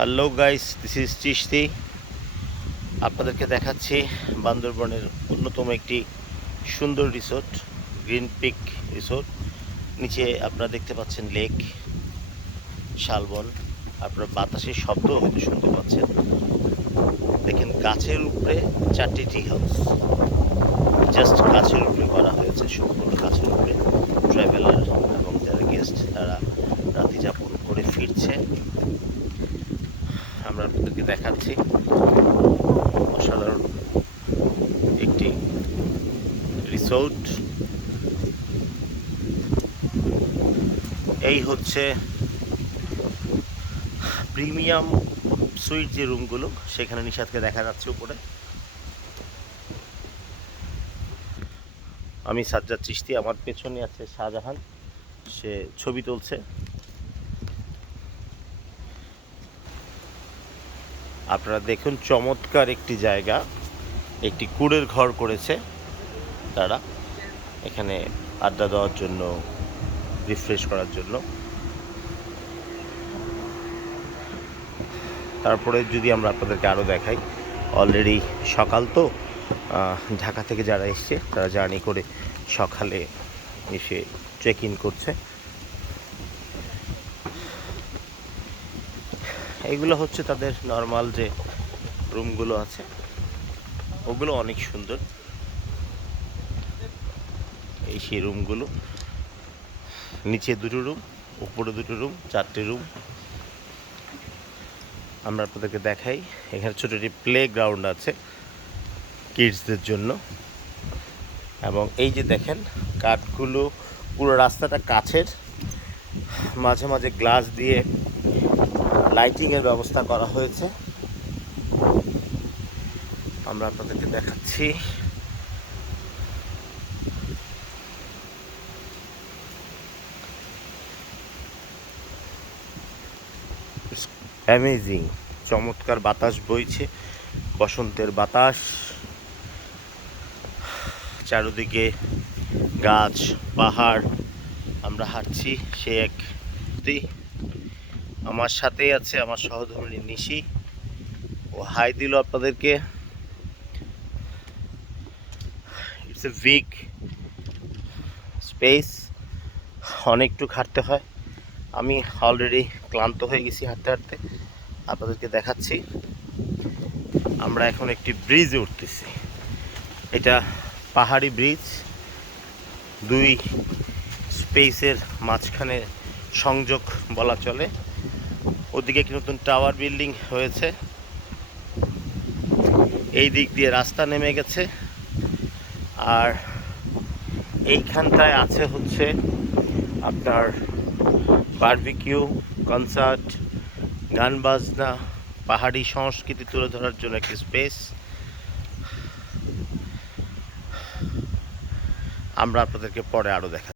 Hello guys, this is Chishti. আপনাদেরকে দেখাচ্ছি বান্দরবনের অন্যতম একটি সুন্দর রিসোর্ট, গ্রিন পিক রিসোর্ট। নিচে আপনারা দেখতে পাচ্ছেন লেক, শালবন। আপনারা বাতাসের শব্দ হয়তো শুনতে পাচ্ছেন। দেখেন গাছের উপরে 4টি টি হাউস, জাস্ট গাছের উপরে করা হয়েছে, সম্পূর্ণ গাছের উপরে। ট্রাভেলার এবং যারা গেস্ট তারা রাত্রি যাপন করে ফিরছে। আমরা আপনাদেরকে দেখাচ্ছি অসাধারণ একটি রিসোর্ট। এই হচ্ছে প্রিমিয়াম সুইট যে রুমগুলো, সেখানে নিষাদকে দেখা যাচ্ছে উপরে। আমি সাজ্জাদ চিশতি, আমার পেছনে আছে শাহজাহান, সে ছবি তুলছে। আপনারা দেখুন, চমৎকার একটি জায়গা, একটি কুড়ের ঘর করেছে তারা এখানে আড্ডা দেওয়ার জন্য, রিফ্রেশ করার জন্য। তারপরে যদি আমরা আপনাদেরকে আরও দেখাই, অলরেডি সকাল তো, ঢাকা থেকে যারা এসছে তারা জার্নি করে সকালে এসে চেক ইন করছে। এইগুলো হচ্ছে তাদের নর্মাল যে রুমগুলো আছে, ওগুলো অনেক সুন্দর। এই সেই রুমগুলো, নিচে 2টো রুম, উপরে 2টো রুম, 4টে রুম। আমরা আপনাদেরকে দেখাই, এখানে ছোটো একটি প্লে গ্রাউন্ড আছে কিডসদের জন্য। এবং এই যে দেখেন কাঠগুলো, পুরো রাস্তাটা কাঠের, মাঝে মাঝে গ্লাস দিয়ে লাইটিংয়ের ব্যবস্থা করা হয়েছে। আমরা আপনাদেরকে দেখাচ্ছি। অ্যামেজিং, চমৎকার বাতাস বইছে, বসন্তের বাতাস। চারদিকে গাছ, পাহাড়, আমরা হাঁটছি। সে এক আমার সাথেই আছে আমার সহধর্মিণী নিশি, ও হাই দিল আপনাদেরকে। ইটস এ বিগ স্পেস, অনেকটুকু হাঁটতে হয়। আমি অলরেডি ক্লান্ত হয়ে গেছি হাঁটতে হাঁটতে। আপনাদেরকে দেখাচ্ছি, আমরা এখন একটি ব্রিজে উঠতেছি। এটা পাহাড়ি ব্রিজ, 2 স্পেসের মাঝখানে সংযোগ বলা চলে। ওদিকে একটি নতুন টাওয়ার বিল্ডিং হয়েছে, এই দিক দিয়ে রাস্তা নেমে গেছে। আর এইখানটায় আছে হচ্ছে আপনার বারবিকিউ, কনসার্ট, গান বাজনা, পাহাড়ি সংস্কৃতি তুলে ধরার জন্য একটি স্পেস। আমরা আপনাদেরকে পরে আরও দেখা